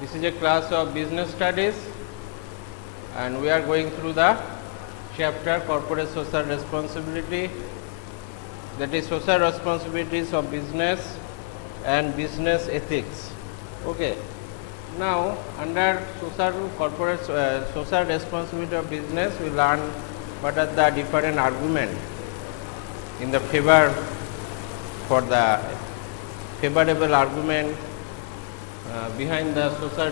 This is a class of business studies and we are going through the chapter corporate social responsibility, that is social responsibilities of business and business ethics. Okay. Now under social responsibility of business, we learn what are the different arguments in the favor for the favorable argument behind the social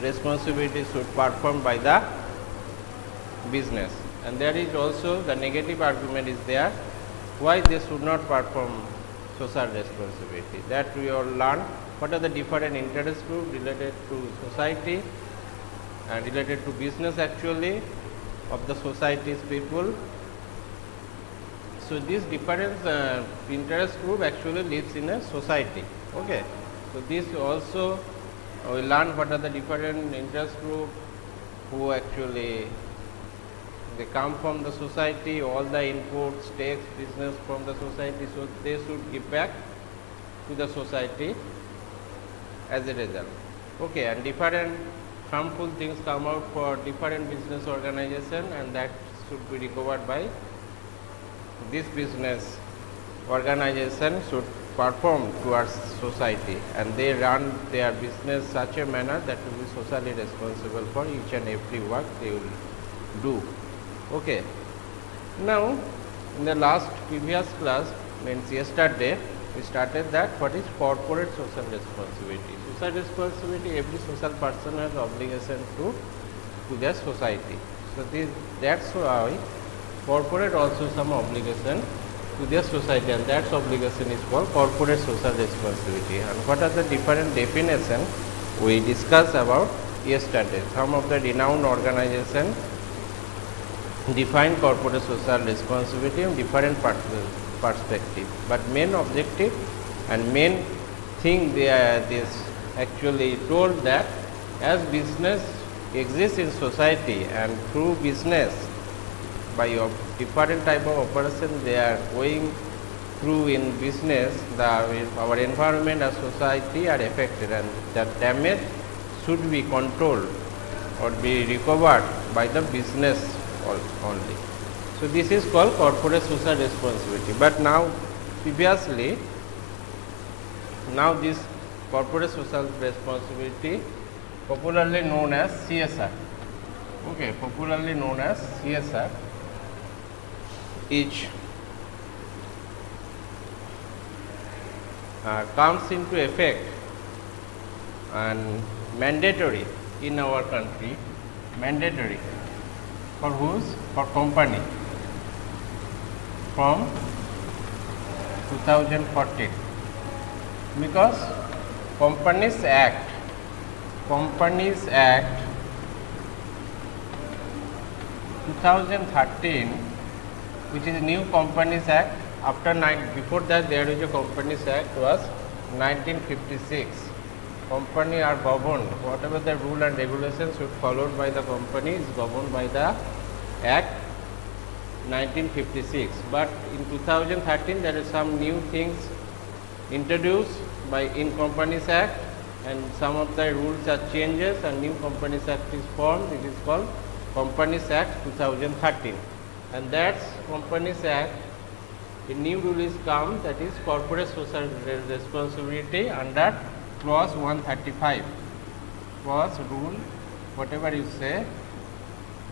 responsibility should performed by the business, and there is also the negative argument is there why they should not perform social responsibility. That we all learn what are the different interest groups related to society and related to business actually of the society's people. So this different interest group actually lives in a society. Okay. So this also we learn what are the different interest group who actually they come from the society, all the inputs, tax, business from the society, so they should give back to the society as a result. Okay, and different harmful things come out for different business organization, and that should be recovered by this business organization should perform towards society, and they run their business such a manner that will be socially responsible for each and every work they will do. Okay. Now, in the last previous class, means yesterday, we started that what is corporate social responsibility. Social responsibility, every social person has obligation to their society. So that's why corporate also some obligation to their society, and that obligation is called corporate social responsibility. And what are the different definitions we discussed about yesterday? Some of the renowned organizations define corporate social responsibility in different perspective, but main objective and main thing this actually told that as business exists in society and through business by different type of operation they are going through in business, our environment and society are affected, and that damage should be controlled or be recovered by the business only. So this is called corporate social responsibility. But now previously, now this corporate social responsibility popularly known as CSR. Okay, popularly known as CSR each comes into effect and mandatory in our country, mandatory for whose? For company from 2014, because Companies Act 2013, which is New Companies Act. Before that there is a Companies Act was 1956. Company are governed, whatever the rule and regulations should followed by the company is governed by the Act 1956. But in 2013 there is some new things introduced in Companies Act, and some of the rules are changes and new Companies Act is formed. It is called Companies Act 2013, and that's Companies Act. A new rule is come, that is corporate social responsibility under clause 135. Clause rule, whatever you say,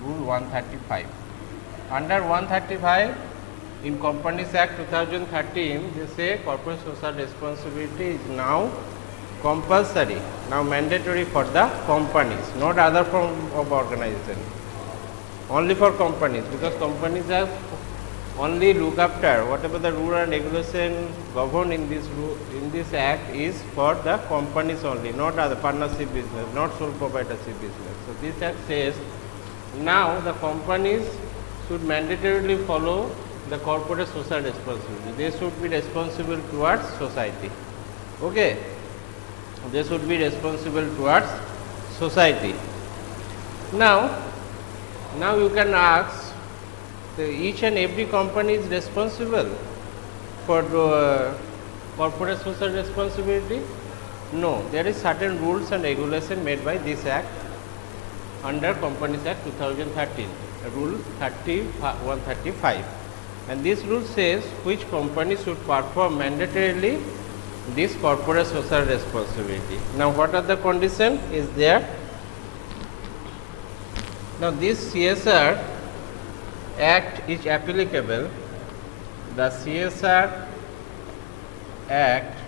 rule 135. Under 135 in Companies Act 2013, they say corporate social responsibility is now compulsory, now mandatory for the companies, not other form of organization. Only for companies, because companies have only look after whatever the rule and regulation governed in this act is for the companies only, not other partnership business, not sole proprietorship business. So this act says now the companies should mandatorily follow the corporate social responsibility. They should be responsible towards society. Okay, they should be responsible towards society. Now you can ask, each and every company is responsible for corporate social responsibility? No, there is certain rules and regulation made by this act under Companies Act 2013, Rule 135. And this rule says which company should perform mandatorily this corporate social responsibility. Now, what are the conditions is there? Now, this CSR Act is applicable. The CSR Act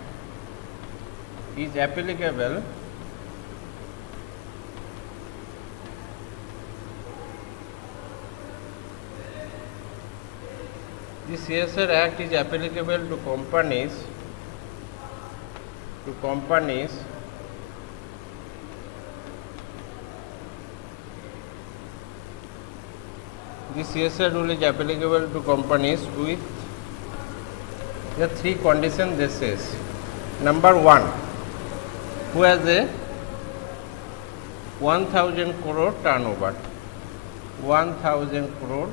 is applicable the CSR Act is applicable to companies the CSR rule is applicable to companies with the three conditions this says. Number one, who has a 1000 crore turnover. 1000 crore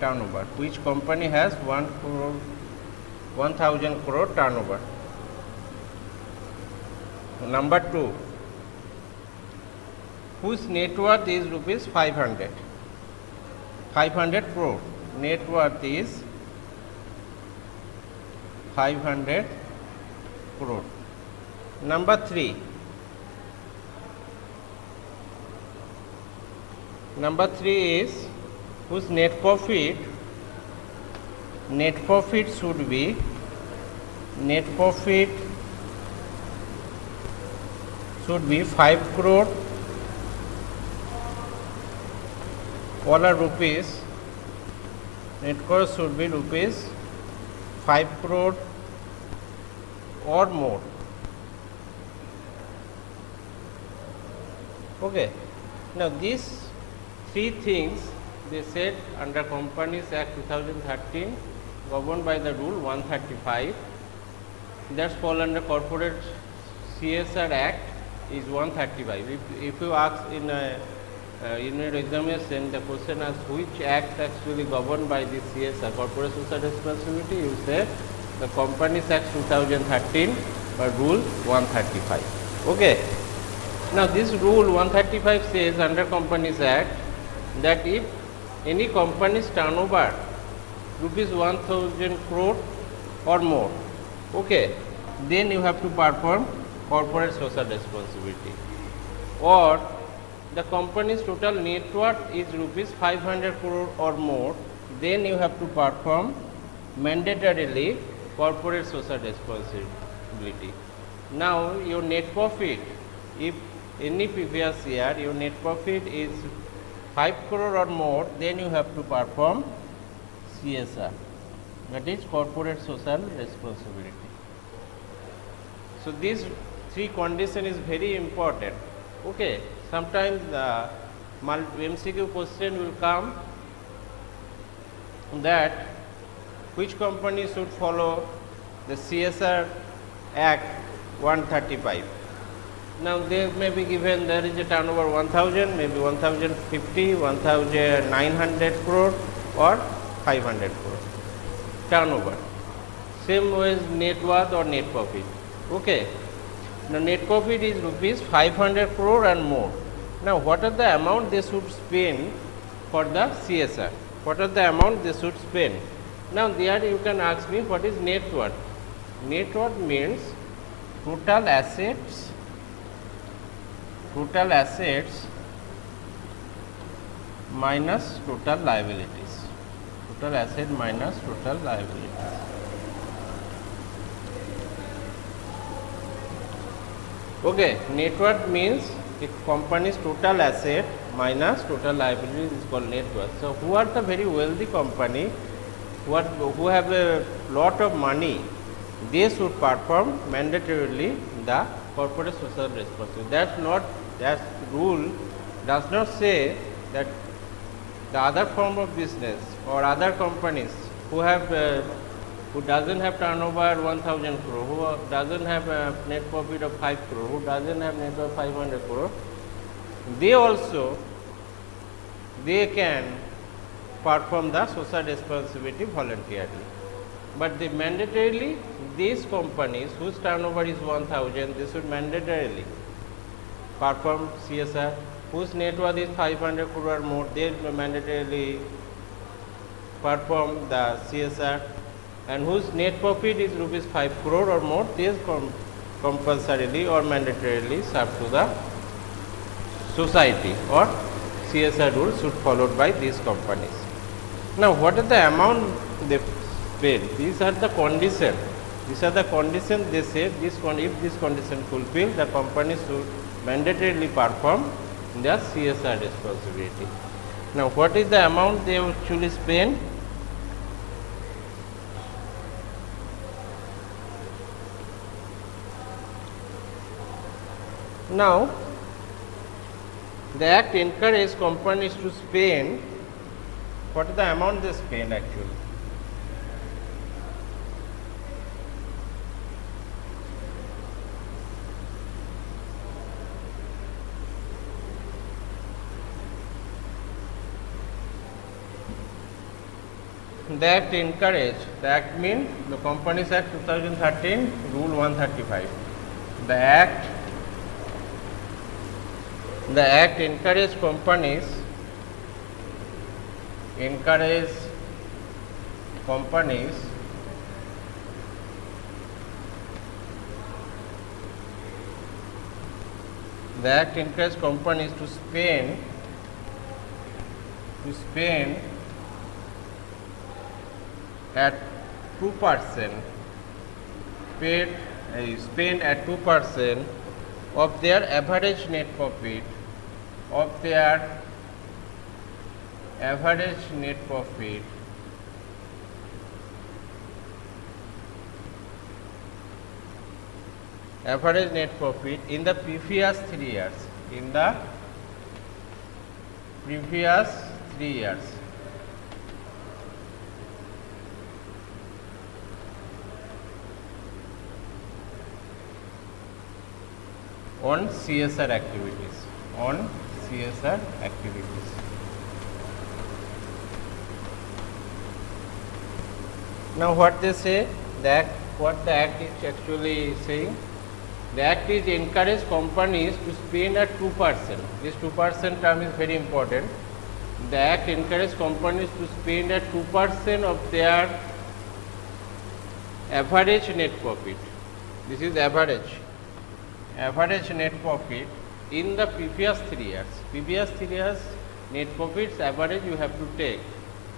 turnover. Which company has 1000 crore turnover? Number two, whose net worth is rupees 500 crore. Net worth is 500 crore. Number three, is whose net profit should be 5 crore or rupees. Net cost should be rupees 5 crore or more. Okay. Now, these three things they said under Companies Act 2013 governed by the rule 135, that's fall under Corporate CSR Act is 135. If you ask in your examination the question as which act actually governed by the CSR, Corporate Social Responsibility, you say the Companies Act 2013 or rule 135. Okay. Now, this rule 135 says under Companies Act that if any company's turnover rupees 1000 crore or more, okay, then you have to perform corporate social responsibility, or the company's total net worth is rupees 500 crore or more, then you have to perform mandatorily corporate social responsibility. Now, your net profit, if any previous year your net profit is 5 crore or more, then you have to perform CSR, that is corporate social responsibility. So, these three conditions is very important. Okay. Sometimes the MCQ question will come that which company should follow the CSR Act 135. Now, they may be given there is a turnover 1000, maybe 1050, 1900 crore or 500 crore turnover. Same way net worth or net profit. Okay. Now, net profit is rupees 500 crore and more. Now, what are the amount they should spend for the CSR? What are the amount they should spend? Now, there you can ask me what is net worth. Net worth means total assets minus total liabilities. Total asset minus total liabilities. Okay, net worth means the company's total asset minus total liability is called net worth. So, who are the very wealthy company who have a lot of money, they should perform mandatorily the corporate social responsibility. That rule does not say that the other form of business or other companies who doesn't have turnover 1000 crore, who doesn't have a net profit of 5 crore, who doesn't have net worth 500 crore, they can perform the social responsibility voluntarily. but they mandatorily, these companies whose turnover is 1000, they should mandatorily perform CSR, whose net worth is 500 crore or more, they mandatorily perform the CSR, and whose net profit is rupees 5 crore or more, they compulsorily or mandatorily serve to the society, or CSR rules should followed by these companies. Now, what is the amount they paid? These are the conditions. These are the conditions they say this if this condition fulfilled, the company should mandatorily perform their CSR responsibility. Now, what is the amount they actually spend? Now, the Act encourages companies to spend. What is the amount they spend actually? The Act encourage, the Act means the Companies Act 2013, Rule 135. The Act encourage companies the Act encourages companies to spend at 2%, spend at 2% of their average net profit, in the previous 3 years. On CSR activities. Now, what they say, what the Act is actually saying, the Act is encourage companies to spend at 2%. This 2% term is very important. The Act encourages companies to spend at 2% of their average net profit. This is average net profit in the previous 3 years. Previous 3 years net profits average you have to take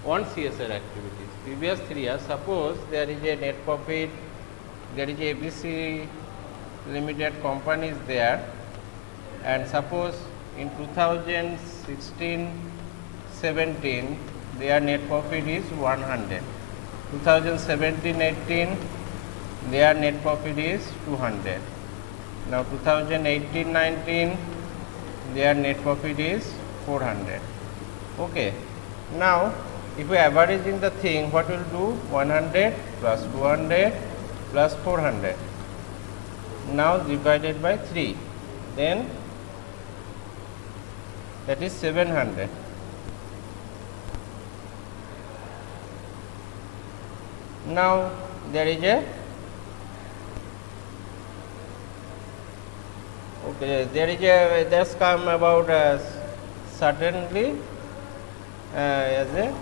on CSR activities. Previous 3 years, suppose there is a net profit, there is a ABC limited company is there, and suppose in 2016-17 their net profit is 100. 2017-18 their net profit is 200. Now 2018-19 their net profit is 400. Okay. Now if we averaging the thing, what will do? 100 plus 200 plus 400. Now divided by 3, then that is 700. Now there is a there's come about certainly as a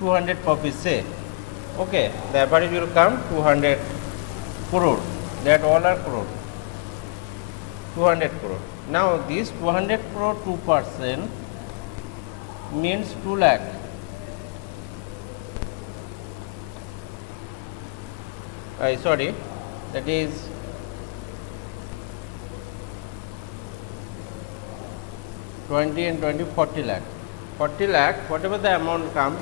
200 profit say. Okay, the average will come 200 crore. That all are crore. 200 crore. Now this 200 crore 2% means 2 lakh. Sorry, that is 20 and 20, 40 lakh. 40 lakh, whatever the amount comes,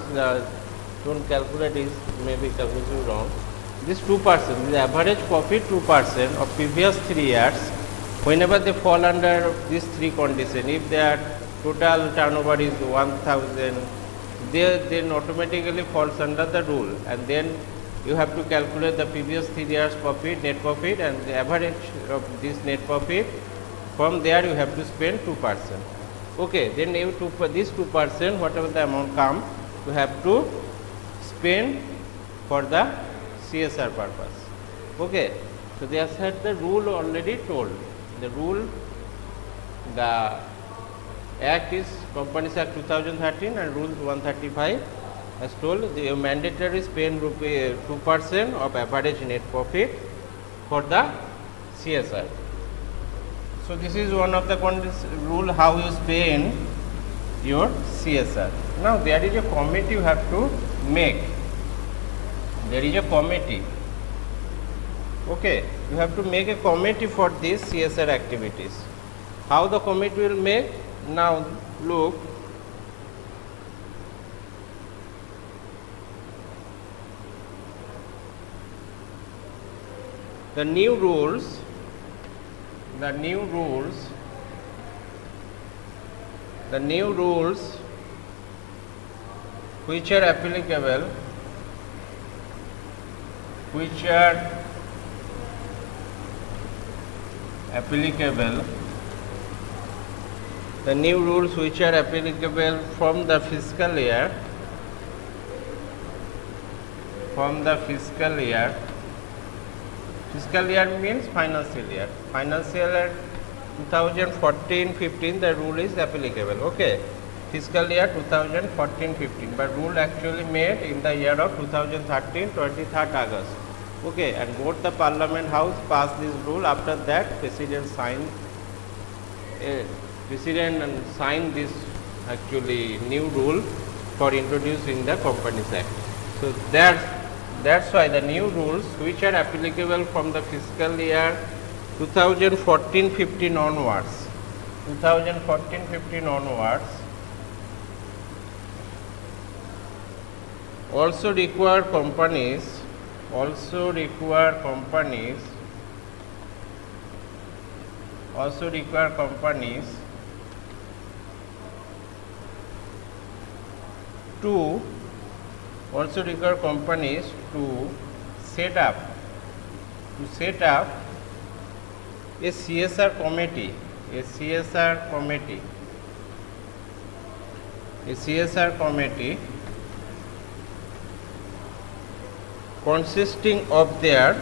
don't calculate is maybe calculation wrong. This 2%, the average profit 2% of previous 3 years, whenever they fall under these 3 conditions, if their total turnover is 1000, they then automatically falls under the rule, and then you have to calculate the previous 3 years profit, net profit, and the average of this net profit. From there you have to spend 2%. Okay, then you this 2%, whatever the amount comes, you have to spend for the CSR purpose. Okay, so they have said the rule already told. The rule, the Act is Companies Act 2013 and Rule 135 has told the mandatory spend 2% of average net profit for the CSR. So this is one of the rule how you spend your CSR. Now there is a committee you have to make. There is a committee. Okay, you have to make a committee for these CSR activities. How the committee will make? Now look, the new rules which are applicable, the new rules which are applicable from the fiscal year, fiscal year means financial year. Financial year 2014-15 the rule is applicable. Okay, fiscal year 2014-15, but rule actually made in the year of 2013, 23rd August. Okay, and both the Parliament House passed this rule. After that, President signed this actually new rule for introducing the Companies Act. So that's why the new rules which are applicable from the fiscal year 2014-15 onwards, also require companies to set up a CSR committee, consisting of their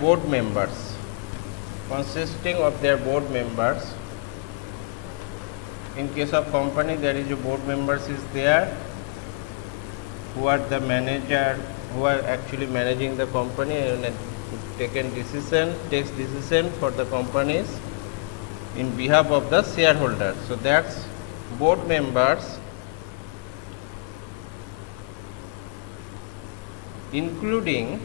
board members. In case of company, there is a board members is there who are the manager, who are actually managing the company and takes decision for the companies in behalf of the shareholders. So that's board members, including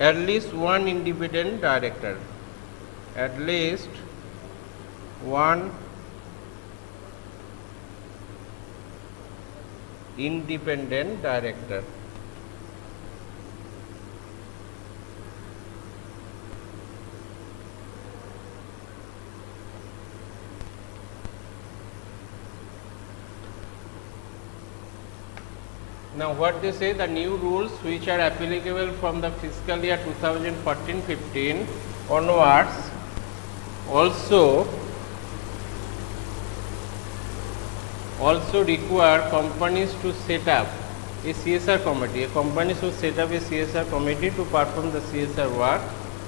at least one independent director. Now what they say, the new rules which are applicable from the fiscal year 2014-15 onwards also require companies to set up a CSR committee. A company should set up a CSR committee to perform the CSR work.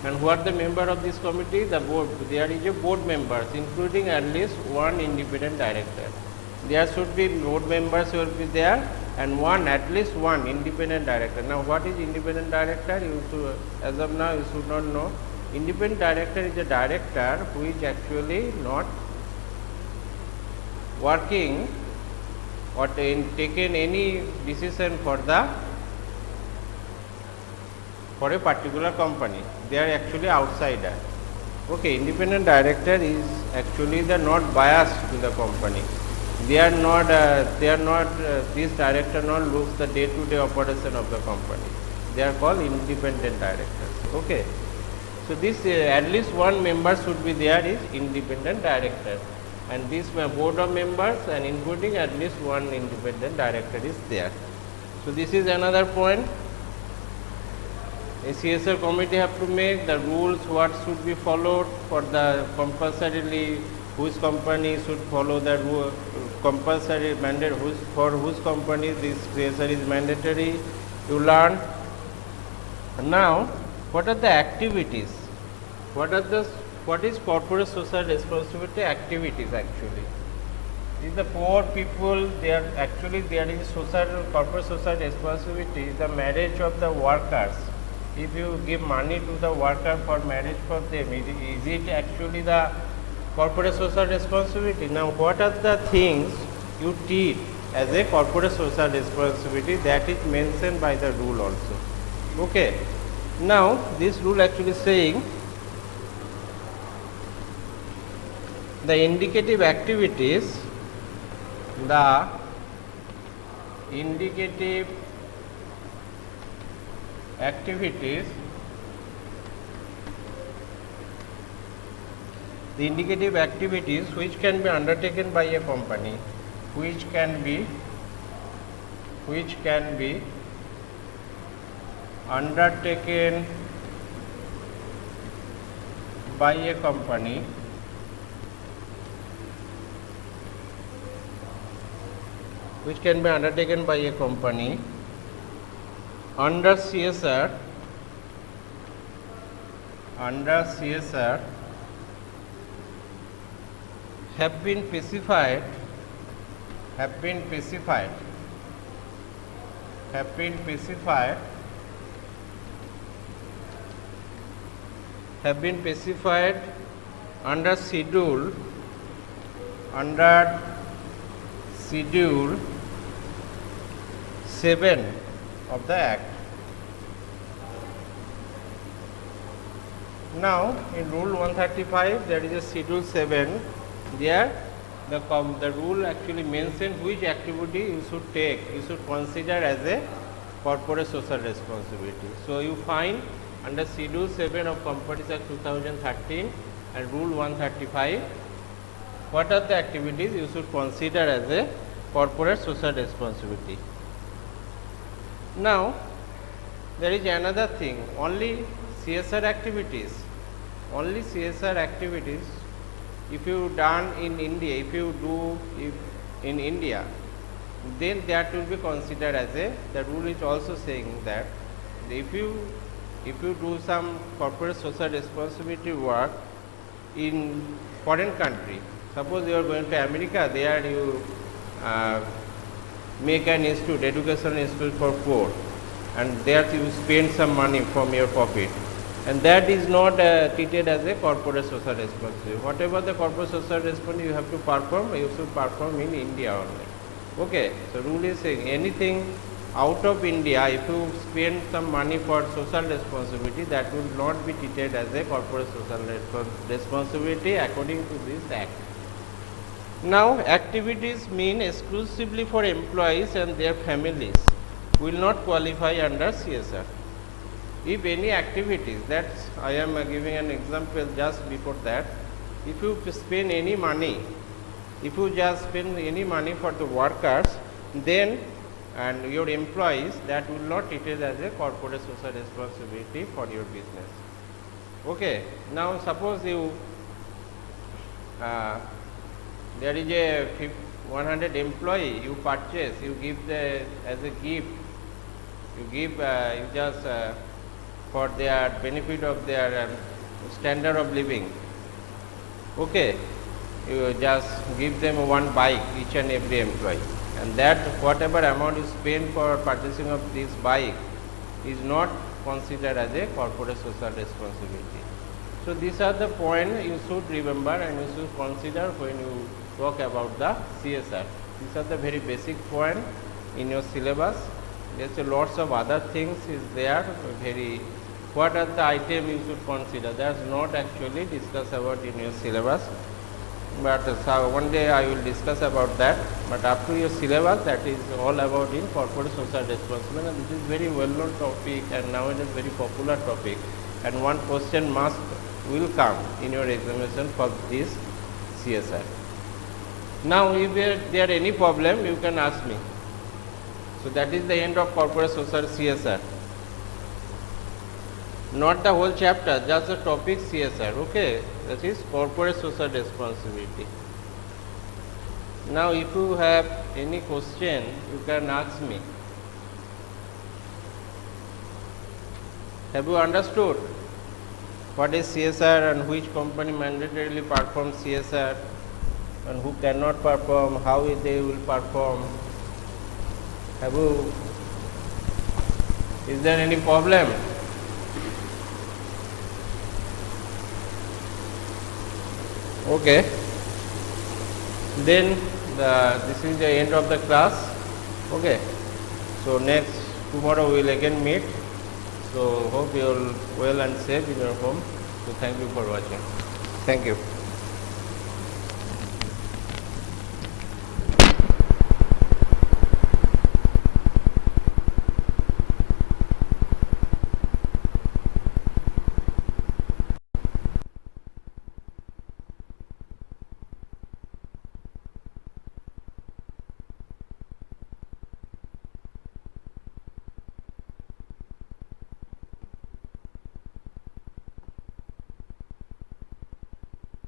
And who are the member of this committee? The board. There is a board members, including at least one independent director. There should be board members will be there, and at least one independent director. Now what is independent director? As of now you should not know. Independent director is a director who is actually not working or taken any decision for a particular company. They are actually outsider. Okay, independent director is actually not biased to the company. This director not looks the day-to-day operation of the company. They are called independent directors. Okay. So this at least one member should be there is independent director, and this board of members and including at least one independent director is there. So this is another point. A CSR committee have to make the rules what should be followed for the compulsorily whose company should follow the compulsory mandate for whose company this CSR is mandatory. You learn. Now, what are the activities? What is corporate social responsibility activities actually? These the poor people. They are actually there is corporate social responsibility. The marriage of the workers. If you give money to the worker for marriage for them, is it actually the corporate social responsibility? Now, what are the things you treat as a corporate social responsibility that is mentioned by the rule also? Okay. Now, this rule actually saying the indicative activities, the indicative activities which can be undertaken by a company, which can be undertaken by a company under CSR have been specified under schedule 7 of the Act. Now, in Rule 135, there is a Schedule 7. There, the rule actually mentions which activity you should take, you should consider as a corporate social responsibility. So, you find under Schedule 7 of Companies Act 2013 and Rule 135, what are the activities you should consider as a corporate social responsibility. Now, there is another thing, only CSR activities, if you done in India, if in India, then that will be considered as the rule is also saying that if you do some corporate social responsibility work in foreign country, suppose you are going to America, there you make an institute, education institute for poor, and there you spend some money from your pocket, and that is not treated as a corporate social responsibility. Whatever the corporate social responsibility you have to perform, you should perform in India only. Okay, so rule is saying anything out of India, if you spend some money for social responsibility, that will not be treated as a corporate social responsibility according to this Act. Now, activities mean exclusively for employees and their families will not qualify under CSR. If any activities, that's I am giving an example just before that, if you spend any money, if you just spend any money for the workers, then and your employees, that will not treated as a corporate social responsibility for your business. Okay. Now, suppose you there is a 100 employee you purchase, you give as a gift, you just for their benefit of their standard of living. Okay, you just give them one bike, each and every employee, and that whatever amount you spend for purchasing of this bike is not considered as a corporate social responsibility. So, these are the points you should remember and you should consider when you talk about the CSR. These are the very basic points in your syllabus. There is lots of other things is there, what are the items you should consider, that is not actually discussed about in your syllabus, but one day I will discuss about that, but up to your syllabus that is all about in corporate social responsibility, and this is very well known topic and nowadays very popular topic, and one question will come in your examination for this CSR. Now, if there any problem, you can ask me. So, that is the end of corporate social CSR. not the whole chapter, just the topic CSR, okay, that is corporate social responsibility. Now if you have any question, you can ask me. Have you understood what is CSR and which company mandatorily performs CSR and who cannot perform, how they will perform? Have you, is there any problem? Okay, then this is the end of the class. Okay, so next tomorrow we will again meet. So hope you are well and safe in your home. So thank you for watching. Thank you.